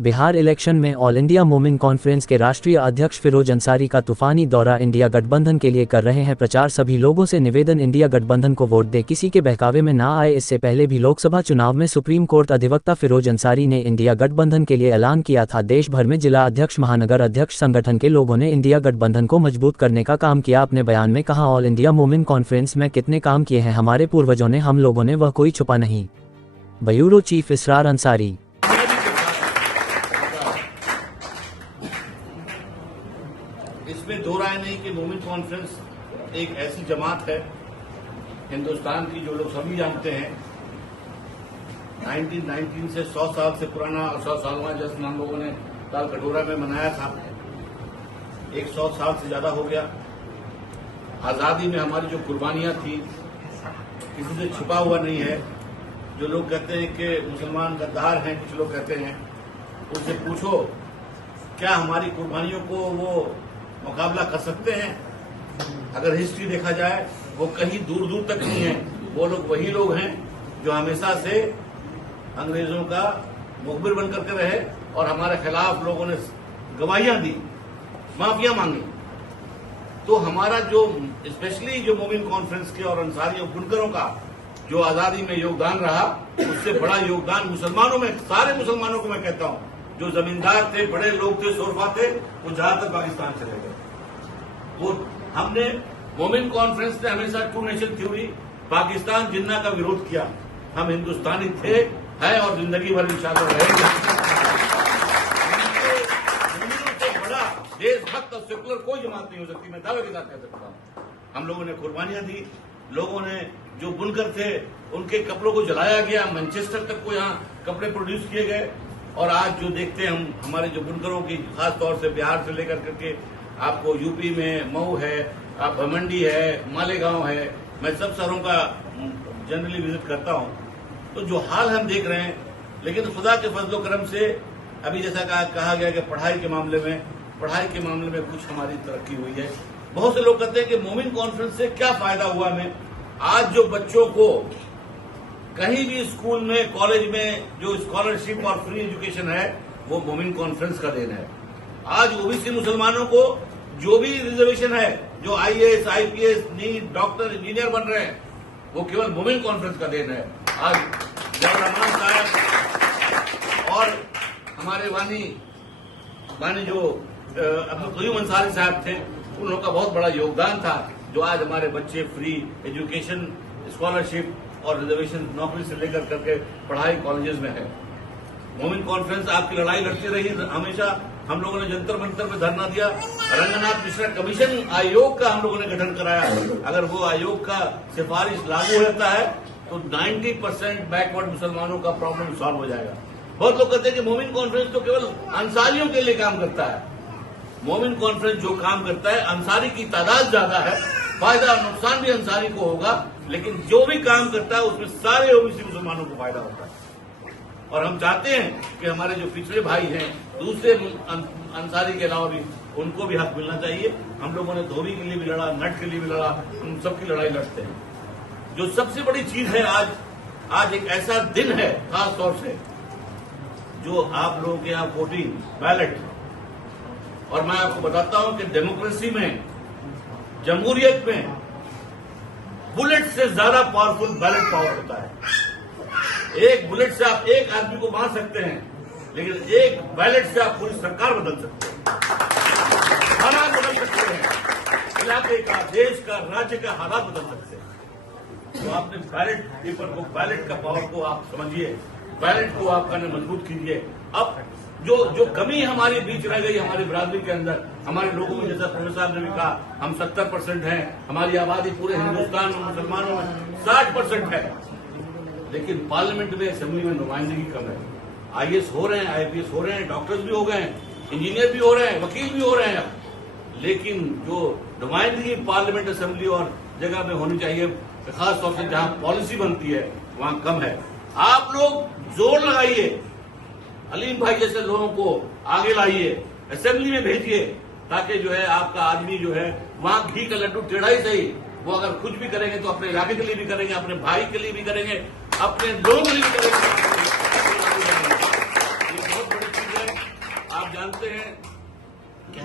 Bihar election में all India movement conference के राष्ट्रीय अध्यक्ष फिरोज अंसारी का तूफानी दौरा। इंडिया गठबंधन के लिए कर रहे हैं प्रचार। सभी लोगों से निवेदन, इंडिया गठबंधन को वोट दे, किसी के बहकावे में ना आए। इससे पहले भी लोकसभा चुनाव में सुप्रीम कोर्ट अधिवक्ता फिरोज अंसारी ने इंडिया गठबंधन के लिए ऐलान किया था। देश भर में जिला अध्यक्ष, महानगर अध्यक्ष, संगठन के लोगों ने इंडिया गठबंधन को मजबूत करने का काम किया। अपने बयान में कहा, ऑल इंडिया मूवमेंट कॉन्फ्रेंस में कितने काम किए हैं हमारे पूर्वजों ने, हम लोगों ने, वह कोई छुपा नहीं। ब्यूरो चीफ इसरार अंसारी। इसमें दो राय नहीं कि मूवमेंट कॉन्फ्रेंस एक ऐसी जमात है हिंदुस्तान की जो लोग सभी जानते हैं। 1919 से 100 साल से पुराना 100 सालवां जश्न हम लोगों ने ताल कटोरा में मनाया था। 100 साल से ज्यादा हो गया। आजादी में हमारी जो कुर्बानियां थी किसी से छुपा हुआ नहीं है। जो लोग कहते हैं कि मुसलमान गद्दार हैं, कुछ लोग कहते हैं, उनसे पूछो क्या हमारी कुर्बानियों को वो मुकाबला कर सकते हैं? अगर हिस्ट्री देखा जाए वो कहीं दूर दूर तक नहीं है। वो लोग वही लोग हैं जो हमेशा से अंग्रेजों का मुखबिर बन करके रहे और हमारे खिलाफ लोगों ने गवाहियां दी, माफिया मांगी। तो हमारा जो स्पेशली जो मूवमेंट कॉन्फ्रेंस के और अंसारी और बुनकरों का जो आजादी में योगदान रहा, उससे बड़ा योगदान मुसलमानों में, सारे मुसलमानों को मैं कहता हूं, जो जमींदार थे, बड़े लोग थे, शोरफा थे, वो जहां तक पाकिस्तान चले गए। वो हमने मूवमेंट कॉन्फ्रेंस ने हमेशा टू नेशन थ्योरी, पाकिस्तान जिन्ना का विरोध किया। हम हिंदुस्तानी थे, हैं और जिंदगी भर इंशाल्लाह रहेंगे। से बड़ा देशभक्त और सेकुलर कोई जमात नहीं हो सकती, मैं दावे के साथ कह सकता हूं। हम लोगों ने कुर्बानियां दी। लोगों ने जो बुनकर थे उनके कपड़ों को जलाया गया, मैनचेस्टर तक को यहाँ कपड़े प्रोड्यूस किए गए। और आज जो देखते हैं हम, हमारे जो बुनकरों की, खास तौर से बिहार से लेकर करके आपको यूपी में मऊ है, आप भमंडी है, मालेगांव है, मैं सब शहरों का जनरली विजिट करता हूं। तो जो हाल हम देख रहे हैं, लेकिन खुदा के फजलो करम से अभी जैसा कहा गया कि पढ़ाई के मामले में कुछ हमारी तरक्की हुई है। बहुत से लोग कहते हैं कि मूवमेंट कॉन्फ्रेंस से क्या फायदा हुआ हमें। आज जो बच्चों को कहीं भी स्कूल में, कॉलेज में जो स्कॉलरशिप और फ्री एजुकेशन है, वो मूवमेंट कॉन्फ्रेंस का देन है। आज ओबीसी मुसलमानों को जो भी रिजर्वेशन है, जो IAS, IPS, NEET, doctor, engineer बन रहे हैं, वो केवल मूवमेंट कॉन्फ्रेंस का देन है। आज जब रहमान साहब और हमारे वानी जो अब्दुल कयूम अंसारी साहब थे, उन लोगों का बहुत बड़ा योगदान था, जो आज हमारे बच्चे फ्री एजुकेशन, स्कॉलरशिप और रिजर्वेशन, नौकरी से लेकर करके पढ़ाई कॉलेजेस में है। मूवमेंट कॉन्फ्रेंस आपकी लड़ाई लड़ती रही हमेशा। हम लोगों ने जंतर मंतर में धरना दिया। रंगनाथ मिश्रा कमीशन आयोग का हम लोगों ने गठन कराया। अगर वो आयोग का सिफारिश लागू रहता है तो 90% बैकवर्ड मुसलमानों का प्रॉब्लम सॉल्व हो जाएगा। बहुत लोग कहते हैं कि मूवमेंट कॉन्फ्रेंस तो केवल अंसारियों के लिए काम करता है। मूवमेंट कॉन्फ्रेंस जो काम करता है, अंसारी की तादाद ज्यादा है, फायदा और नुकसान भी अंसारी को होगा, लेकिन जो भी काम करता है उसमें सारे ओबीसी मुसलमानों को फायदा होता है। और हम चाहते हैं कि हमारे जो पिछड़े भाई हैं, दूसरे अंसारी के अलावा भी, उनको भी हक मिलना चाहिए। हम लोगों ने धोबी के लिए भी लड़ा, नट के लिए भी लड़ा, हम सबकी लड़ाई लड़ते हैं। जो सबसे बड़ी चीज है, आज एक ऐसा दिन है खास तौर से, जो आप लोगों के यहाँ वोटिंग बैलेट, और मैं आपको बताता हूं कि डेमोक्रेसी में, जमहूरियत में, बुलेट से ज्यादा पावरफुल बैलेट पावर होता है। एक बुलेट से आप एक आदमी को मार सकते हैं, लेकिन एक बैलेट से आप पूरी सरकार बदल सकते हैं, हालात बदल सकते हैं, इलाके का, देश का, राज्य का हालात बदल सकते हैं। तो आपने बैलेट पेपर को, बैलेट का पावर को आप समझिए, बैलेट को आप मजबूत कीजिए। अब जो कमी हमारे बीच रह गई, हमारी बिरादरी के अंदर, हमारे लोगों में, जैसा प्रोफेसर साहब ने भी कहा, हम 70% हैं, हमारी आबादी पूरे हिंदुस्तान में मुसलमानों में 60% है, लेकिन पार्लियामेंट में, असेंबली में नुमाइंदगी कम है। आईएएस हो रहे हैं, आईपीएस हो रहे हैं, डॉक्टर्स भी हो गए हैं, इंजीनियर भी हो रहे हैं, वकील भी हो रहे हैं, लेकिन जो नुमाइंदगी पार्लियामेंट, असेंबली और जगह में होनी चाहिए, खास तौर से जहां पॉलिसी बनती है, वहां कम है। आप लोग जोर लगाइए, अलीम भाई जैसे लोगों को आगे लाइए, असेंबली में भेजिए, ताकि जो है आपका आदमी जो है वहां घी का लड्डू टेढ़ा ही सही, वो अगर कुछ भी करेंगे तो अपने इलाके के लिए भी करेंगे, अपने भाई के लिए भी करेंगे, अपने लोगों के लिए भी करेंगे। ये बहुत बड़ी चीज है। आप जानते हैं कि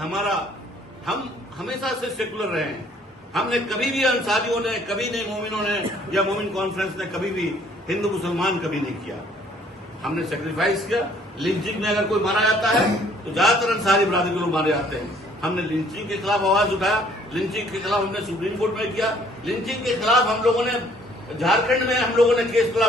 हम हमेशा से सेकुलर रहे हैं। हमने कभी भी अंसारियों ने, कभी नहीं मोमिनों ने या मोमिन कॉन्फ्रेंस ने कभी भी हिंदू मुसलमान कभी नहीं किया। हमने सेक्रीफाइस किया। लिंचिंग में अगर कोई मारा जाता है तो ज्यादातर अंसारी बरादरी के लोग मारे जाते हैं। हमने लिंचिंग के खिलाफ आवाज उठाया। लिंचिंग के खिलाफ हमने सुप्रीम कोर्ट में किया। लिंचिंग के खिलाफ हम लोगों ने झारखंड में हम लोगों ने केस लड़ा।